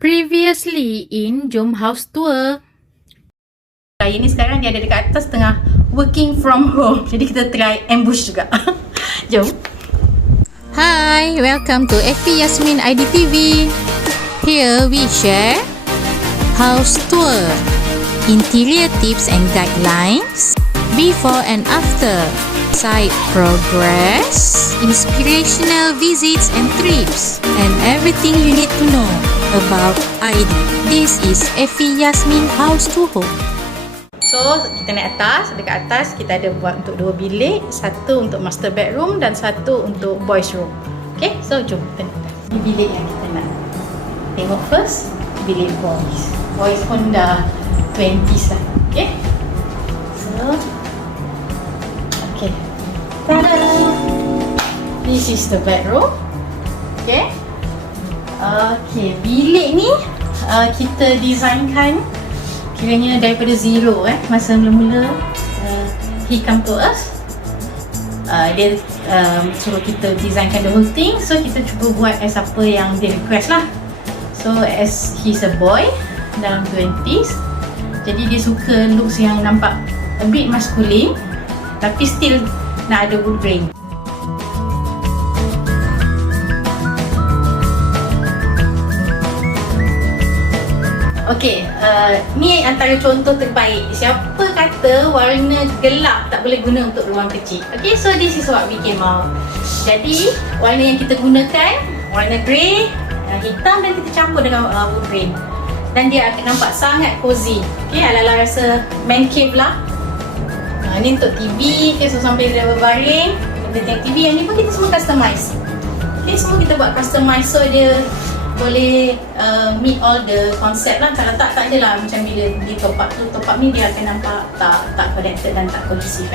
Previously in Jom House Tour. Raya ni sekarang dia ada dekat atas tengah working from home. Jadi kita try ambush juga. Jom. Hi, welcome to FB Yasmin IDTV. Here we share house tour, interior tips and guidelines, before and after, site progress, inspirational visits and trips, and everything you need to know about ID. This is Effie Yasmin House to Home. So, kita naik atas. Dekat atas kita ada buat untuk 2 bilik, satu untuk master bedroom dan satu untuk boys room. Okay, so jom kita naik atas. Ini bilik yang kita nak tengok first, bilik boys. Boys pun dah 20s lah. Okay, so okay, tada! This is the bedroom. Okay. Okay, bilik ni kita designkan kiranya daripada zero masa mula-mula he come to us. Dia suruh kita designkan the whole thing. So kita cuba buat as apa yang dia request lah. So as he's a boy dalam 20s, jadi dia suka looks yang nampak a bit masculine tapi still nak ada wood grain. Okay, ni antara contoh terbaik. Siapa kata warna gelap tak boleh guna untuk ruang kecil? Okay, so this is what we came out. Jadi, warna yang kita gunakan warna grey, hitam dan kita campur dengan wood grain. Dan dia akan nampak sangat cozy. Okay, ala-ala rasa man cave lah. Ni untuk TV, okay, so sampai dia berbaring kita tengok TV. Yang ni pun kita semua customise. Okay, semua kita buat customise, so dia boleh meet all the concept lah. Kalau tak adalah macam bila di top up ni dia akan nampak tak connected dan tak kohesif.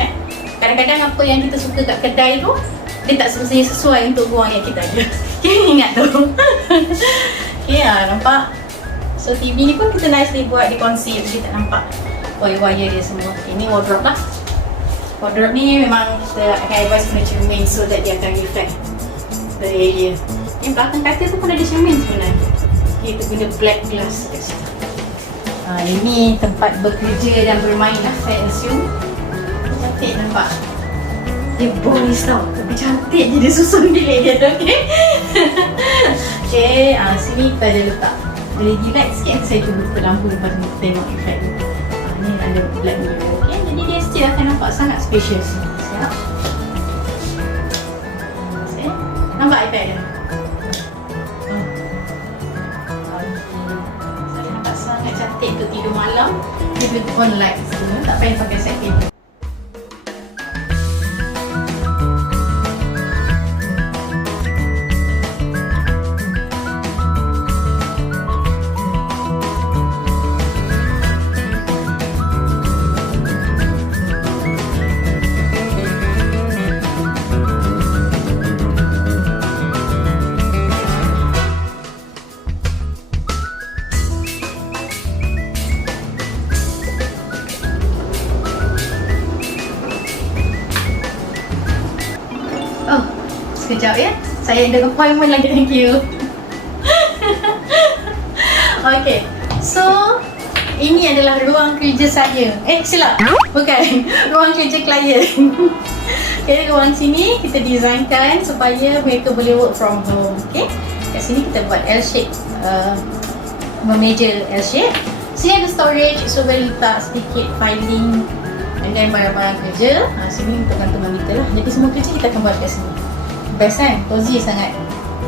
Kadang-kadang apa yang kita suka kat kedai tu dia tak sesuai untuk ruang yang kita ada. Okay, ingat tu. Okay, nampak. So TV ni pun kita nicely buat di konsep, dia tak nampak wire-wire dia semua. Okay, ni wardrobe lah. Wardrobe ni memang kita akan advise kena cermin so that dia akan reflect the area. Yang belakang katil tu pun ada cermin sebenarnya. Kita guna black glass kat situ. Ini tempat bekerja dan bermain lah, saya assume. Cantik nampak. Dia boys tau, tapi cantik je dia susun bilik dia tu, okay? Okay, sini kita ada letak LED light sikit. Saya cuba buka lampu lepas ni kita tengok effect ni. Ni ada black mirror, okay? Jadi dia still akan nampak sangat spacious. Siap? Nampak effect dia? Sangat cantik untuk tidur malam. Dia boleh on light semua, tak payah pakai second. Sekejap ya, saya ada appointment lagi, thank you. Okay, so ini adalah ruang kerja saya. Silap, bukan, ruang kerja klien. Okay, ruang sini kita designkan supaya mereka boleh work from home. Okay, kat sini kita buat L-shape, meja L-shape. Sini ada storage, so boleh letak sedikit filing and then barang-barang kerja. Sini untuk gantungan kita lah. Jadi semua kerja kita akan buat kat sini. Best kan? Cozy sangat.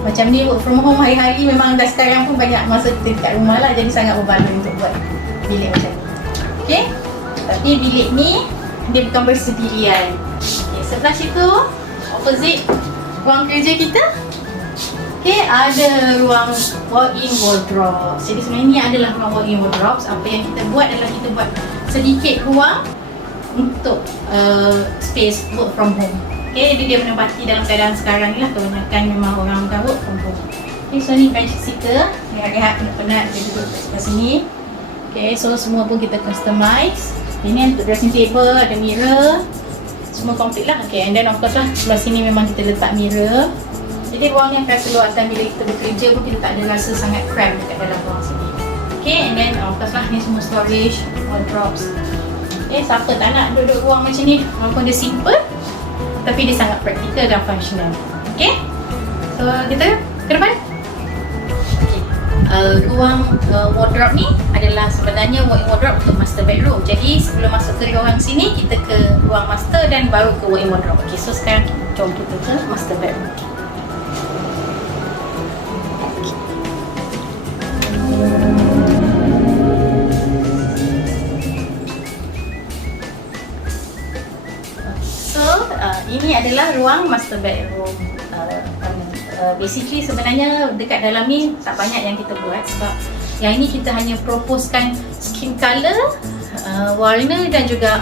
Macam ni work from home hari-hari, memang dah sekarang pun banyak masa kita dekat rumah lah. Jadi sangat berbaloi untuk buat bilik macam ni. Okay? Tapi bilik ni dia bukan bersendirian. Okay, sebelah situ opposite ruang kerja kita, okay, ada ruang walk-in wardrobe. Jadi sebenarnya ni adalah ruang walk-in wardrobe. Apa yang kita buat adalah kita buat sedikit ruang untuk space work from home. Okay, jadi dia menempati dalam keadaan sekarang ni lah, kebanyakan memang orang akan work from home. Okay, so ni bench kita, rehat-rehat penat-penat dia duduk kat sini. Okay, so semua pun kita customise. Ini untuk dressing table, ada mirror, semua complete lah. Okay, and then of course lah sebelah sini memang kita letak mirror. Jadi ruang ni akan seluas dan bila kita bekerja pun kita tak ada rasa sangat cramp dekat dalam ruang sini. Okay, and then of course lah ni semua storage, wardrobes. Okay, siapa tak nak duduk ruang macam ni walaupun dia simple tapi dia sangat praktikal dan functional. Okay, so kita ke depan. Ruang wardrobe ni adalah sebenarnya walk-in wardrobe untuk master bedroom. Jadi sebelum masuk ke ruang sini, kita ke ruang master dan baru ke walk-in wardrobe. Okay, so sekarang jom kita ke master bedroom. So ini adalah ruang master bedroom. Basically sebenarnya dekat dalam ni tak banyak yang kita buat sebab yang ini kita hanya proposekan skin colour, warna dan juga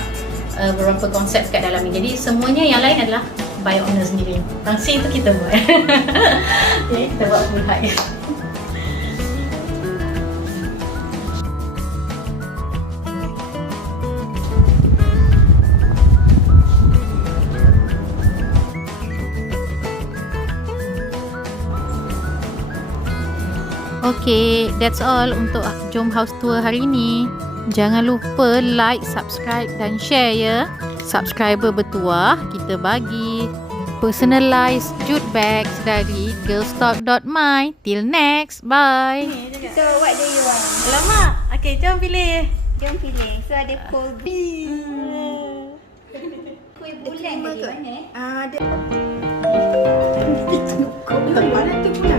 beberapa konsep dekat dalam ni. Jadi semuanya yang lain adalah by owner sendiri. Fungsi itu kita buat. Okay, kita buat full height. Okay, that's all untuk Jom House Tour hari ini. Jangan lupa like, subscribe dan share ya. Subscriber bertuah kita bagi personalized jute bags dari girlstock.my. Till next, bye. So what do you want? Alamak, okay, jom pilih. Jom pilih. So ada cold beef. Kuih bulan dari mana Ada. Mana tu pula?